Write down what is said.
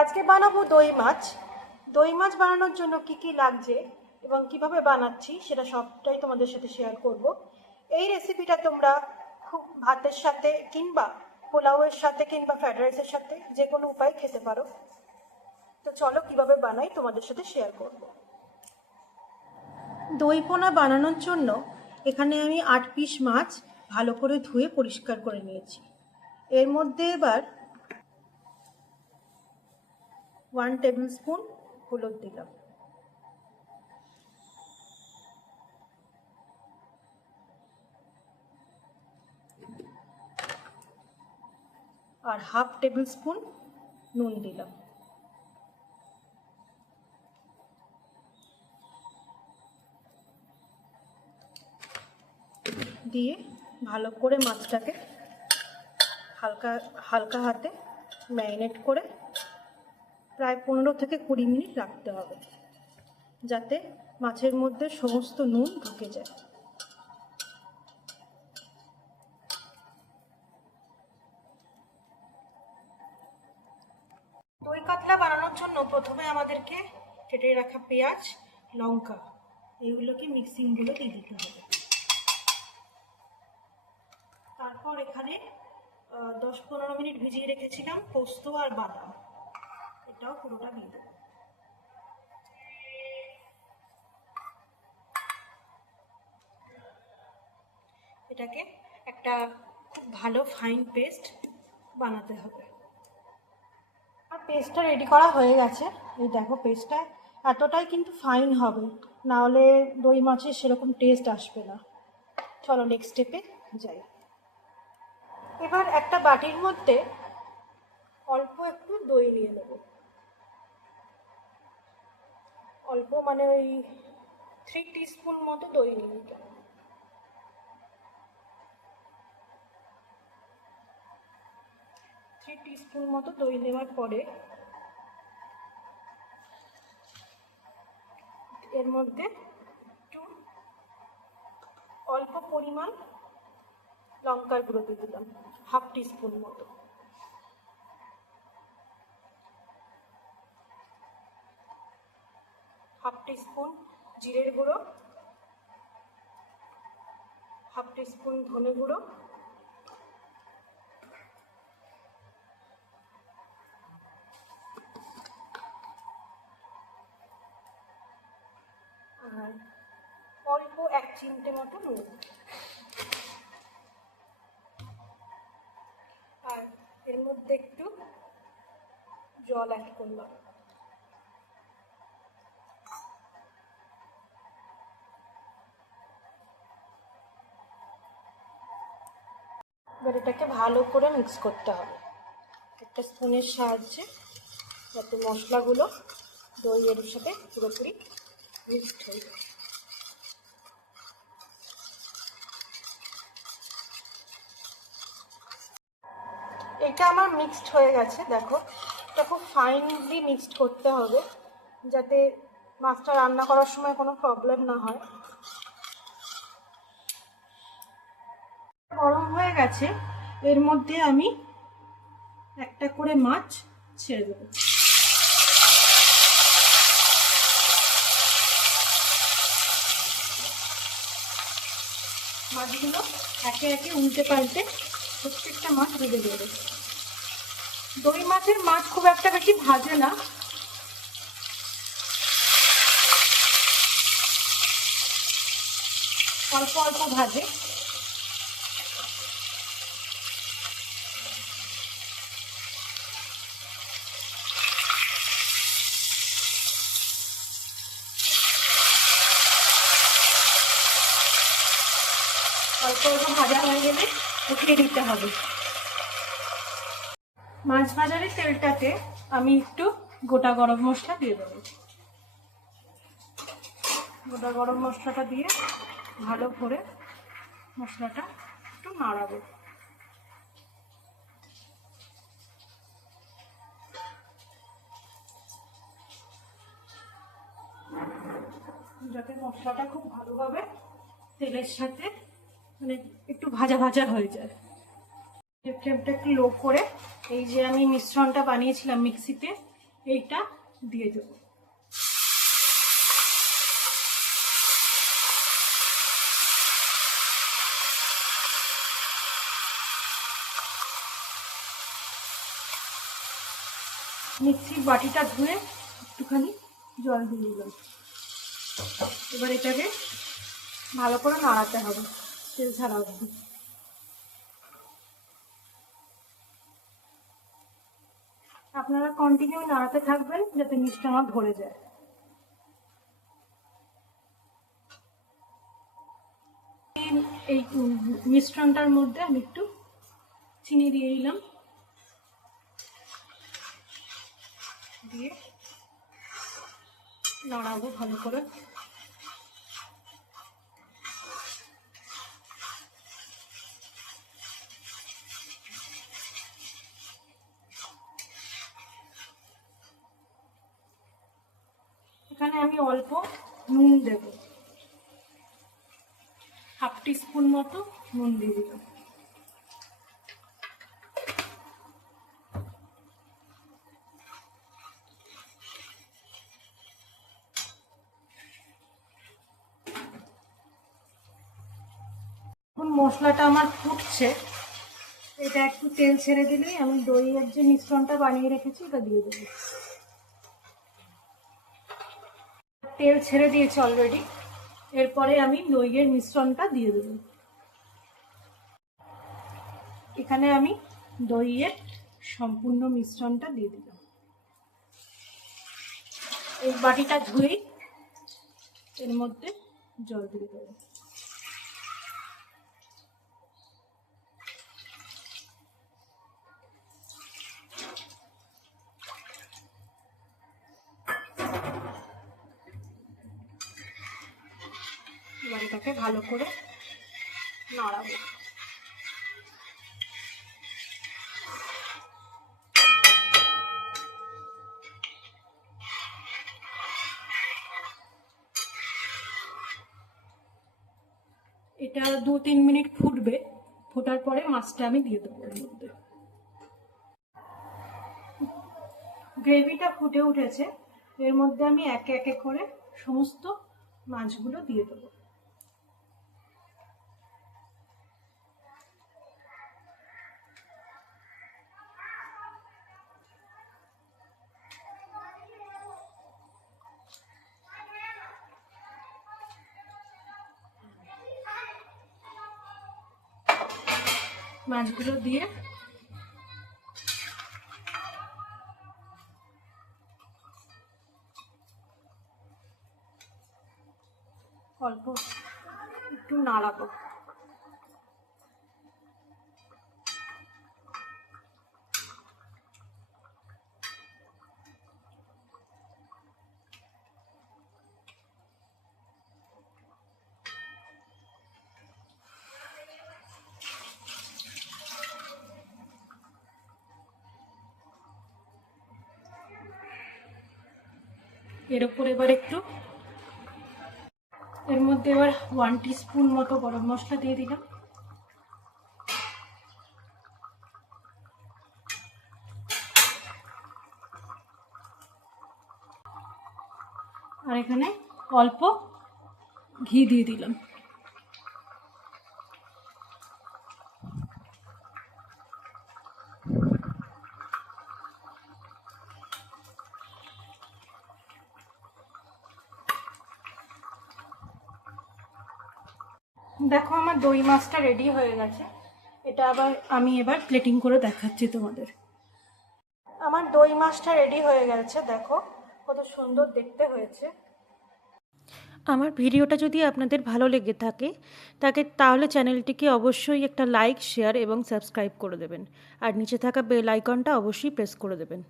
আজকে বানাবো দই মাছ। দই মাছ বানানোর জন্য কি কি লাগছে এবং কিভাবে বানাচ্ছি সেটা সবটাই তোমাদের সাথে শেয়ার করব। এই রেসিপিটা তোমরা খুব ভাতের সাথে কিংবা পোলাওয়ের সাথে কিংবা ফ্রাইড রাইসের সাথে যে কোনো উপায় খেতে পারো। তো চলো কিভাবে বানাই তোমাদের সাথে শেয়ার করব। দই পোনা বানানোর জন্য এখানে আমি 8 পিস মাছ ভালো করে ধুয়ে পরিষ্কার করে নিয়েছি। এর মধ্যে এবার 1 টেবিল স্পুন হলুদ দিলাম, আর হাফ টেবিল স্পুন নুন দিলাম। দিয়ে ভালো করে মাছটাকে হালকা হালকা হাতে ম্যারিনেট করে প্রায় 15 থেকে 20 মিনিট রাখতে হবে, যাতে মাছের মধ্যে সমস্ত নুন ঢুকে যায়। দই কাতলা বানানোর জন্য প্রথমে আমাদেরকে কেটে রাখা পেঁয়াজ, লঙ্কা এগুলোকে মিক্সিং বলে দিয়ে দিতে হবে। তারপর এখানে 10-15 মিনিট ভিজিয়ে রেখেছিলাম পোস্ত আর বাদাম, এটাও পুরোটা দিয়ে দেবো। এটাকে একটা খুব ভালো ফাইন পেস্ট বানাতে হবে। আর পেস্টটা রেডি করা হয়ে গেছে। এই দেখো, পেস্টটা এতটাই কিন্তু ফাইন হবে, না হলে দই মাছের সেরকম টেস্ট আসবে না। চলো নেক্সট স্টেপে যাই। এবার একটা বাটির মধ্যে অল্প একটু দই নিয়ে নেব, অল্প মানে ওই 3 টিস্পুন মতো দই নিয়ে নিতে হবে। 3 টিস্পুন মতো দই নেওয়ার পরে এর মধ্যে একটু অল্প পরিমাণ লঙ্কার গুঁড়ো দিয়ে দিলাম, হাফ টিস্পুন মতো। হাফ টিস্পুন জিরের গুঁড়ো, হাফ টিস্পুন ধনে গুঁড়ো, আর অল্প 1 চিমটে মতো নুন, আর এর মধ্যে একটু জল অ্যাড করলাম। এবার এটাকে ভালো করে মিক্স করতে হবে একটা স্পুনের সাহায্যে, যাতে মশলাগুলো দইয়ের সাথে পুরোপুরি মিক্সড হয়ে যায়। এটা আমার মিক্সড হয়ে গেছে, দেখো এটা খুব ফাইনলি মিক্সড করতে হবে, যাতে মাছটা রান্না করার সময় কোনো প্রবলেম না হয়। গরম হয়ে গেছে, এর মধ্যে আমি একটা করে মাছ ছেড়ে দেবো। মাছগুলো একে একে উল্টে পাল্টে প্রত্যেকটা মাছ ভেজে দেবে। দই মাছের মাছ খুব একটা বেশি ভাজে না, অল্প অল্প ভাজে। অল্প অল্প ভাজা হয়ে গেলে উঠিয়ে দিতে হবে। মাছ ভাজার তেলটাতে আমি একটু গোটা গরম মশলা দিয়ে দেবো। গোটা গরম মশলাটা দিয়ে ভালো করে মশলাটা একটু নাড়াবো। যাতে মশলাটা খুব ভালোভাবে তেলের সাথে মানে একটু ভাজা ভাজা হয়ে যায়। ফ্লেমটা একটু লো করে এই যে আমি মিশ্রণটা বানিয়েছিলাম মিক্সিতে, এইটা দিয়ে দেবো। মিক্সির বাটিটা ধুয়ে একটুখানি জল দিয়ে দিলাম। এবার এটাকে ভালো করে নাড়াতে হবে তেল ছাড়া অবধি। আপনারা কন্টিনিউ নাড়াতে থাকবেন যাতে মিষ্টি আমার ধরে যায়। এই মিশ্রণটার মধ্যে আমি একটু চিনি দিয়ে দিলাম, দিয়ে নাড়াবো ভালো করে। এখানে আমি অল্প নুন দেব, হাফ টিস্পুন মতো নুন দিয়ে দিলাম। এখন মশলাটা আমার ফুটছে, এটা একটু তেল ছেড়ে দিলেই আমি দইয়ের যে মিশ্রণটা বানিয়ে রেখেছি এটা দিয়ে দেবো। তেল ছেড়ে দিয়েছে অলরেডি, এরপরে আমি দইয়ের মিশ্রণটা দিয়ে দেব। এখানে আমি দইয়ের সম্পূর্ণ মিশ্রণটা দিয়ে দিলাম। এই বাটিটা ধুয়েই এর মধ্যে জল দিয়ে দেবো। এবার এটাকে ভালো করে নাড়াবো। এটা 2-3 মিনিট ফুটবে, ফোটার পরে মাছটা আমি দিয়ে দেবো এর মধ্যে। গ্রেভিটা ফুটে উঠেছে, এর মধ্যে আমি একে একে করে সমস্ত মাছগুলো দিয়ে দেবো। মাছগুলো দিয়ে অল্প একটু নাড়াবো। এর উপর এবার একটু এর মধ্যে এবার 1 টিস্পুন মতো গরম মশলা দিয়ে দিলাম। আর এখানে অল্প ঘি দিয়ে দিলাম। দেখো আমার দই মাছটা রেডি হয়ে গেছে। এটা আমি এবার প্লেটিং করে দেখাচ্ছি তোমাদের। আমার দই মাছটা রেডি হয়ে গেছে, দেখো কত সুন্দর দেখতে হয়েছে। আমার ভিডিওটা যদি আপনাদের ভালো লেগে থাকে তাহলে চ্যানেলটিকে অবশ্যই একটা লাইক, শেয়ার এবং সাবস্ক্রাইব করে দেবেন। আর নিচে থাকা বেল আইকনটা অবশ্যই প্রেস করে দেবেন।